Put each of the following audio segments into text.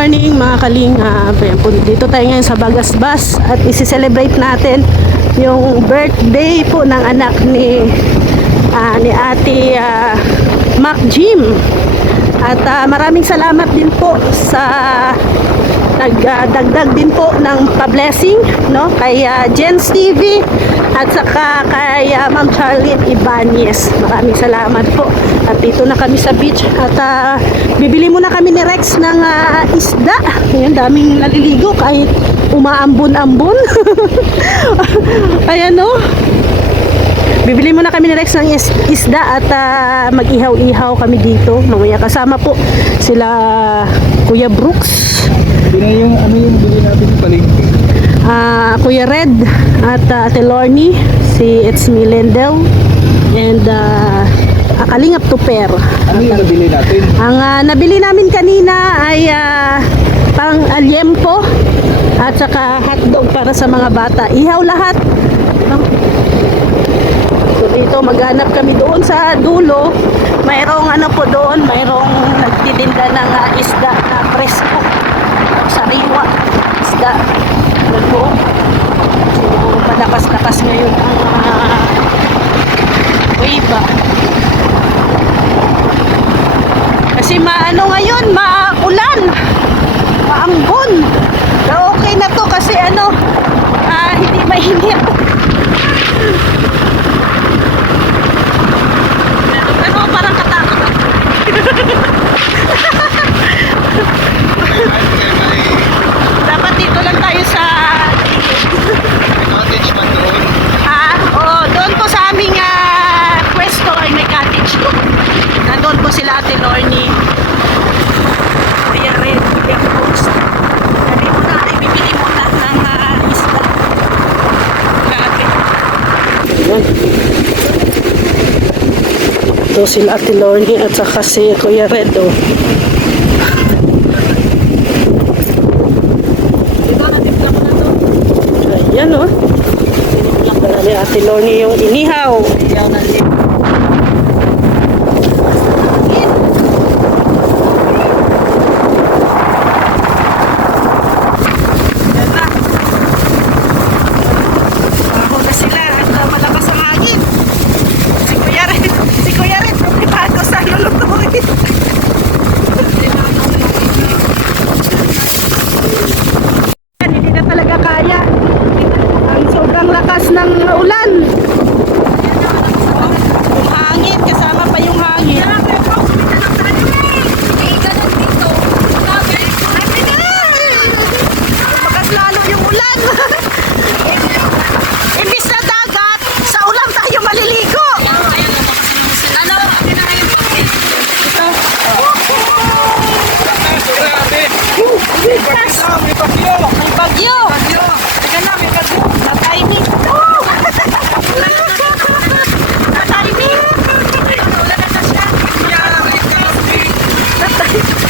morning mga kalingap. Dito tayo ngayon sa Bagasbas at isi-celebrate natin yung birthday po ng anak ni Ate Mac Jim. At maraming salamat din po sa nagdagdag din po ng pa-blessing, no, kay Jens TV at saka kay Ma'am Charlene Ibanez. Maraming salamat po. At dito na kami sa beach at bibili muna kami ni Rex ng isda. Ayan, daming naliligo kahit umaambon-ambon. Ayan, no. Bibili muna kami ni Rex ng isda at mag-ihaw-ihaw kami dito. Mamaya kasama po sila Kuya Brooks. Yung ano yung bili natin palengke? Kuya Red at Ate Lorny, si Etsmi Lendel, and Kalingap Tuper. Ano yung nabili natin? Ang nabili namin kanina ay pang alyempo at saka hotdog para sa mga bata. Ihaw lahat. So dito maghanap kami doon sa dulo. Mayroong ano po doon, mayroong nagtitinda ng isda na presko. Sariwa isda. Ano? So malakas-lakas ngayon ang wave. Kasi maano ngayon, maulan, maambon. Pero okay na to kasi ano, hindi mainit. Pero parang katakot. Dapat dito lang tayo sa Cottage man doon. doon po sa aming pwesto ay may cottage doon. Nandun po sila Ate Lorny. Kuya Red, Kuya Brooks. Dali mo na, ay bibili mo na ng isda. Grabe. Ayan. Ito sila Ate Lorny at saka si Kuya Red. Oh. Ayan, oh. Dala ni Ate Lorny yung inihaw. Ihaw na rin. Ng ulan. Yung hangin, kasama pa yung hangin. Magas lalo yung ulan. Imbis na dagat, sa ulan tayo maliligo. May bagyo. Teka na, may bagyo. Timing.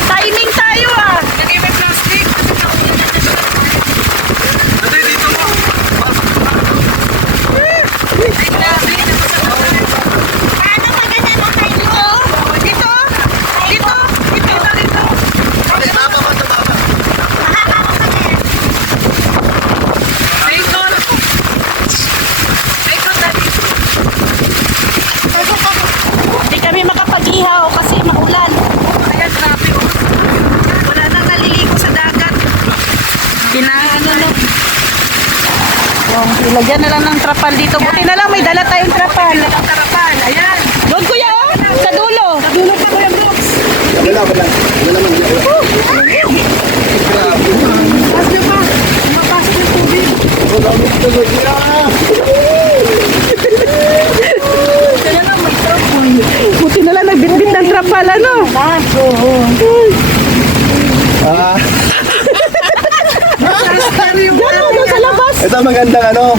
Timing tayo Lagay may plastic. Ano dito mo? Paano pa ganyan ang timing ko? Dito? Dito? Dito? Dito? Tama ba ito, mama? Mahaba ko kasi. Hindi kami makapag-ihaw kasi maulan. Ayan, traffic. Wala nang naliligo sa dagat. Pinaano no. Ilagyan na lang ng trapal dito. Buti na lang may dala tayong trapal. Ayan. Doon kuya sa dulo. Sa dulo pa kuya Brooks. Wala man. Pas na pa. Mapasok yung tubig. Wala mo ito. Buti na lang nagbitbit ng trapal ano. Diyan sa labas. Ito magandang ano.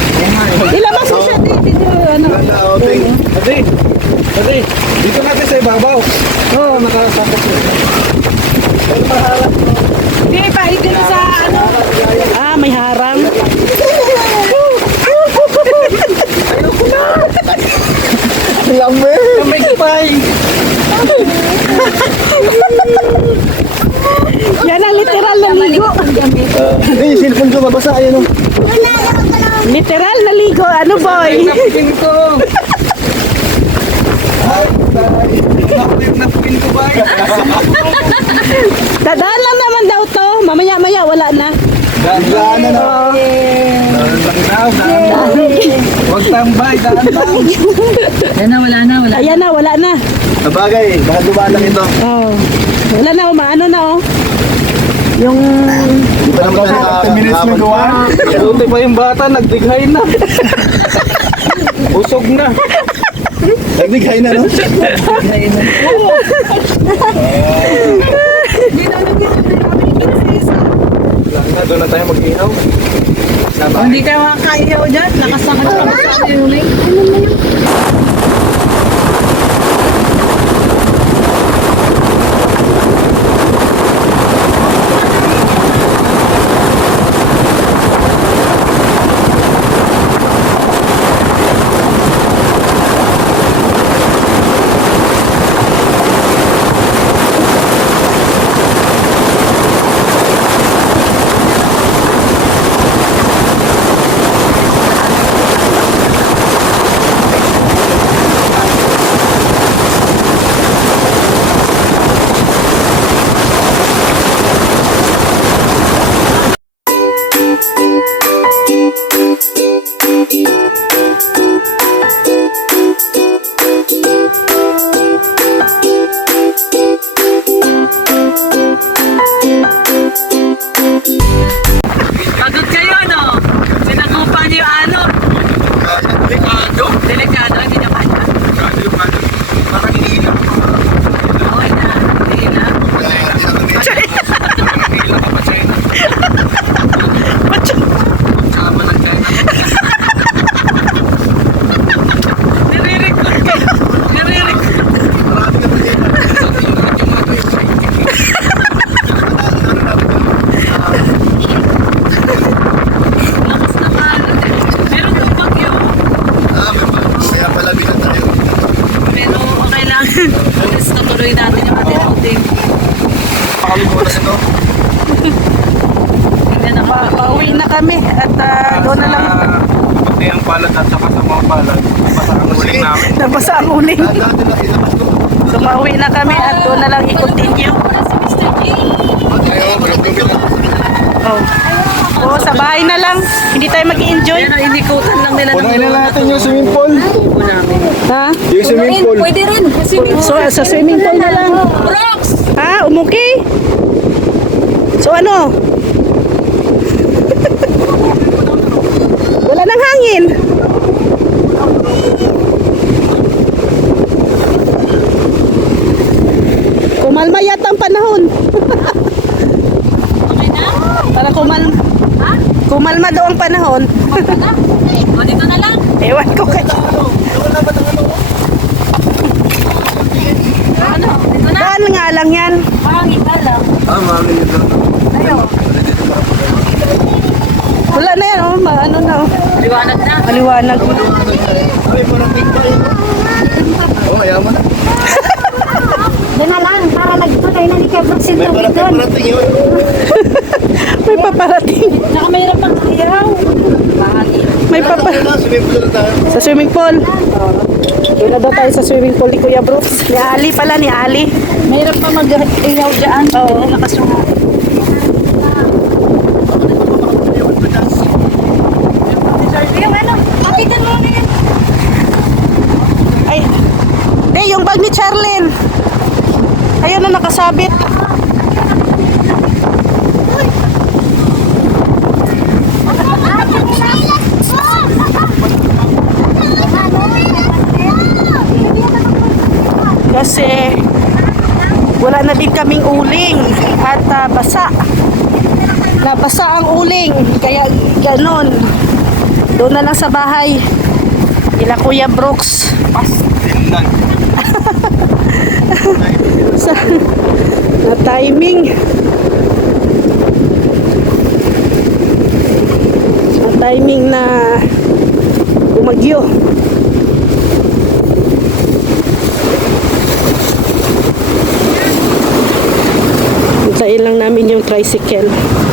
Ilabas mo siya dito. Ano. Maganda outing. Ate, dito natin sa ibabaw. Oo, nakasakot mo. Ano maharap mo? Hindi pa, ito na sa ano. May harang. Ayoko na. Lamig. Lamig pa. Yan ang literal na ligo. Yung cellphone ko mabasa, ayun o. Literal na ligo. Ano boy? Napin ko. Napin ko ba? Dadaan lang naman daw to. Mamaya-maya wala na. Daan na na. Huwag tambay, daan lang. Ayan na, wala na. Sabagay, baka dumaan lang ito. Oh. Wala na, umaano na oh. Yung... Di ba naman 10 minutes na gawa? Buti pa yung bata, nagdighay na. Usog na. Nagdighay na, no? Doon na tayo mag-ihaw. Hindi kayo makakaihaw dyan. Lakas na sa uling. Pagod kayo, ano? Sinagupan niyo yung ano? Delikado, hindi niya kanya. Parang iniilang ko. Okay na, hindi na. Nire-record ka. Nire-record. Lakas na ka. Meron kang bagyo. Kaya pala bilang tayo. Pero okay lang. At least natuloy natin yung ating outing. Pakami ko na ito. Tingnan na Pauwi na kami at doon na lang Pati ang palad at saka sa mga palad. Basta ang uling namin. nabasa ang uling. Dati lang ilabas ko. So pauwi na kami at doon na lang i-continue. si Mr. G. Ayaw, Oh. Oo, sa bahay na lang. Hindi tayo mag-enjoy. Yan ang inikutan lang nila Punayin na natin yung swimming pool. grupo namin. Ha? Yung swimming pool. Pwede rin. So, sa swimming pool na lang. Rocks! Ha? Umuki? So, ano? Wala nang hangin. Kumalma yata ang panahon. Okay na? Para Ha? kumalma daw ang panahon. O, dito na lang. Ewan ko kayo. Ano? Dito na. Daan nga lang yan. Pangit na lang. Mami yun lang. Ayaw. Wala na yan, oh. Ano na, oh. Liwanag na. Maliwanag. Ay, parang pitay. Oo, ayaw mo na. Doon na lang, para nagpatay na ni Kebroxin May tubig parang doon. parating yun. May paparating. Saka mayroon pang ayaw. May papa... Swimming pool na tayo. Sa swimming pool. Doon na daw tayo sa swimming pool ni Kuya Brooks. Ni Ali pala, ni Ali. Mayroon pa mag-ayaw dyan. Oo. Lakas yung... Yung ano, pakitan mo na yan. Ay, hindi, yung bag ni Charlene. Ayun na nakasabit. Kasi wala na din kaming uling at basa. Nabasa ang uling, kaya ganon. Doon na lang sa bahay. Kila Kuya Brooks. Pastin lang. Sa na timing. Na timing na bumagyo. Hintayin lang namin yung tricycle.